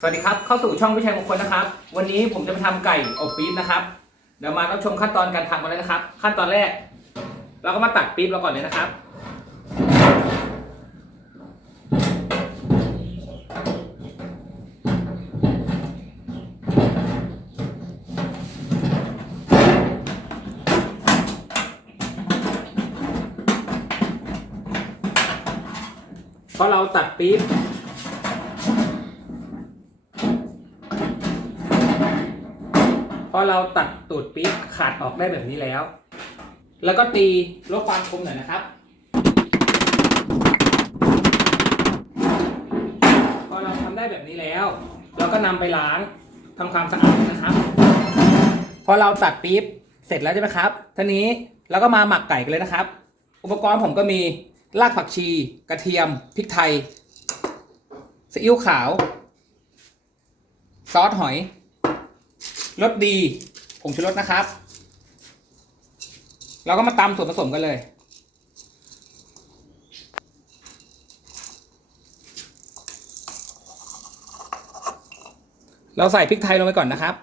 สวัสดีครับ เข้าสู่ช่องวิชัยมงคลนะครับ วันนี้ผมจะไปทำไก่อบปี๊บนะครับ เดี๋ยวมารับชมขั้นตอนการทำกันเลยนะครับ ขั้นตอนแรก เราก็มาตัดปี๊บเราก่อนเลยนะครับ พอเราตัดปี๊บ อเราตัดตูดปี๊บขาดออกได้แบบนี้แล้ว แล้วก็ตีลดความคมหน่อยนะครับ พอเราทำได้แบบนี้แล้วเราก็นำไปล้างทำความสะอาดนะครับ พอเราตัดปี๊บเสร็จแล้วใช่ไหมครับทีนี้เราก็มาหมักไก่กันเลยนะครับ อุปกรณ์ผมก็มีรากผักชี กระเทียมพริกไทยซีอิ๊วขาว ซอสหอย รสดีผงชูรสนะครับ เราก็มาตำส่วนผสมกันเลย เราใส่พริกไทยลงไปก่อนนะครับ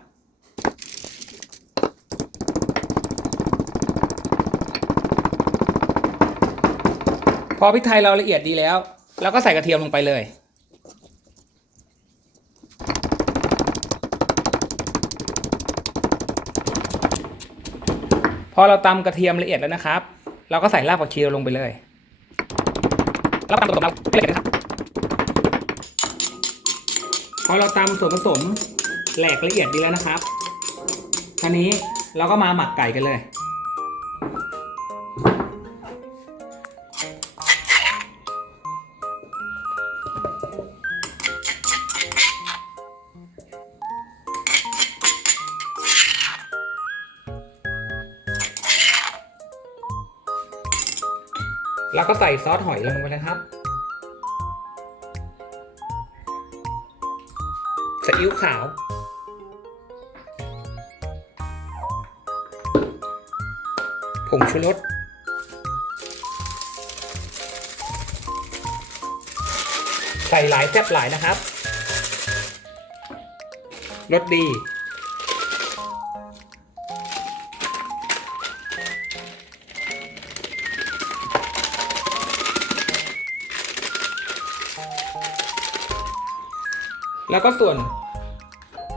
พอพริกไทยเราละเอียดดีแล้ว เราก็ใส่กระเทียมลงไปเลย พอเราตำกระเทียมละเอียดแล้วนะครับ เราก็ใส่รากผักชีลงไปเลยแล้วตำส่วนผสมเราละเอียดนะครับพอเราตำส่วนผสมแหลกละเอียดดีแล้วนะครับทีนี้เราก็มาหมักไก่กันเลย แล้วก็ใส่ซอสหอยลงไปนะครับซีอิ๊วขาว ผงชูรสใส่หลายแซ่บหลายนะครับรสดี แล้วก็ส่วน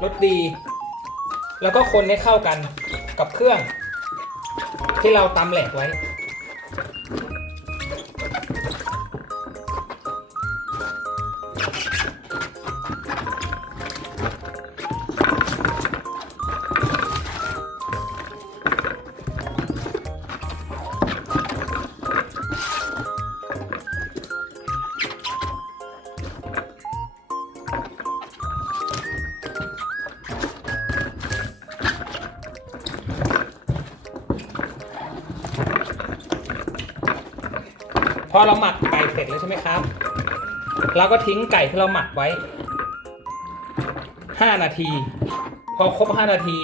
รสดี แล้วก็คนให้เข้ากันกับเครื่อง ที่เราตำแหลกไว้ พอเราหมักไก่เสร็จแล้วใช่ไหมครับเราก็ทิ้งไก่ที่เราหมักไว้ 5 นาที พอครบ 5 นาที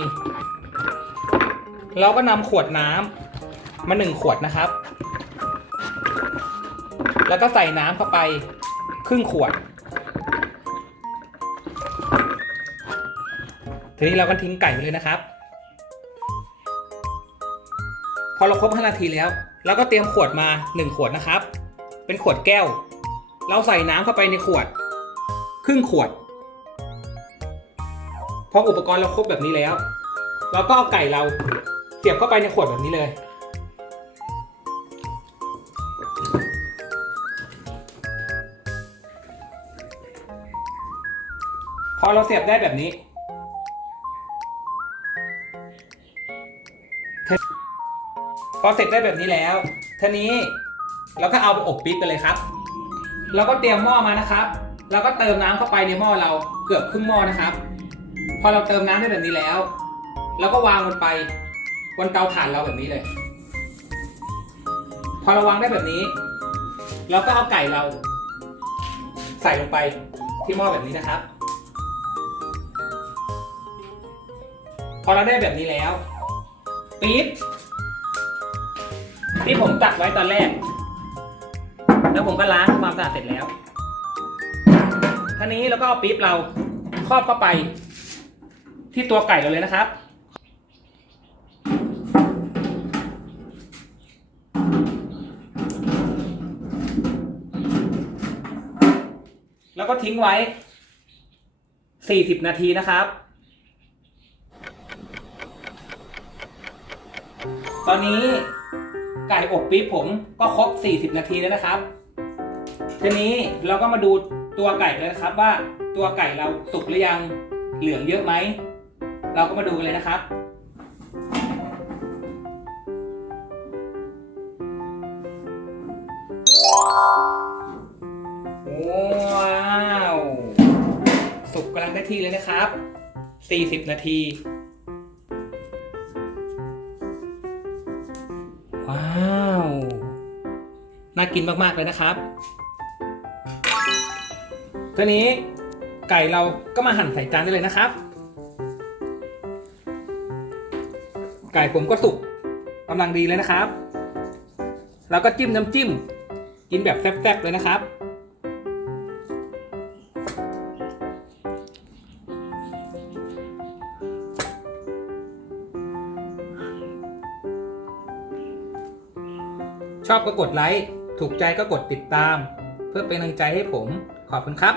เราก็นำขวดน้ำมาหนึ่งขวดนะครับ แล้วก็ใส่น้ำเข้าไปครึ่งขวด ทีนี้เราก็ทิ้งไก่ไปเลยนะครับ พอเราครบ 5 นาทีแล้ว เราก็เตรียมขวดมา 1 ขวดนะครับ เป็นขวดแก้ว เราใส่น้ำเข้าไปในขวด ครึ่งขวด พออุปกรณ์เราครบแบบนี้แล้ว เราก็เอาไก่เราเสียบเข้าไปในขวดแบบนี้เลย พอเราเสียบได้แบบนี้ พอเสร็จได้แบบนี้แล้วทีนี้เราก็เอาไปอบปิ๊บกันเลยครับ เราก็เตรียมหม้อมานะครับแล้วก็เติมน้ำเข้าไปในหม้อเราเกือบครึ่งหม้อนะครับ พอเราเติมน้ำได้แบบนี้แล้วเราก็วางมันไปบนเตาถ่านเราแบบนี้เลย พอเราวางได้แบบนี้ เราก็เอาไก่เรา ใส่ลงไปที่หม้อแบบนี้นะครับ พอเราได้แบบนี้แล้วปี๊บ ที่ผมตักไว้ตอนแรก แล้วผมก็ล้างความสะอาดเสร็จแล้วทีนี้เราก็เอาปี๊บเราครอบเข้าไป ที่ตัวไก่เราเลยนะครับ แล้วก็ทิ้งไว้ 40 นาทีนะครับ ตอนนี้ ไก่อบปี๊บผมก็ครบ 40 นาทีแล้วนะครับ ทีนี้เราก็มาดูตัวไก่กันเลยนะครับว่าตัวไก่เราสุกหรือยังเหลืองเยอะไหม เราก็มาดูกันเลยนะครับ ว้าว สุกกำลังได้ที่เลยนะครับ 40 นาทีากินมากๆเลยนะครับทีนี้ไก่เราก็มาหั่นใส่จานได้เลยนะครับ ไก่ผมก็สุกกำลังดีเลยนะครับ แล้วก็จิ้มน้ำจิ้ม กินแบบแซ่บๆเลยนะครับ ชอบก็กดไลค์ ถูกใจก็กดติดตาม เพื่อเป็นกำลังใจให้ผม ขอบคุณครับ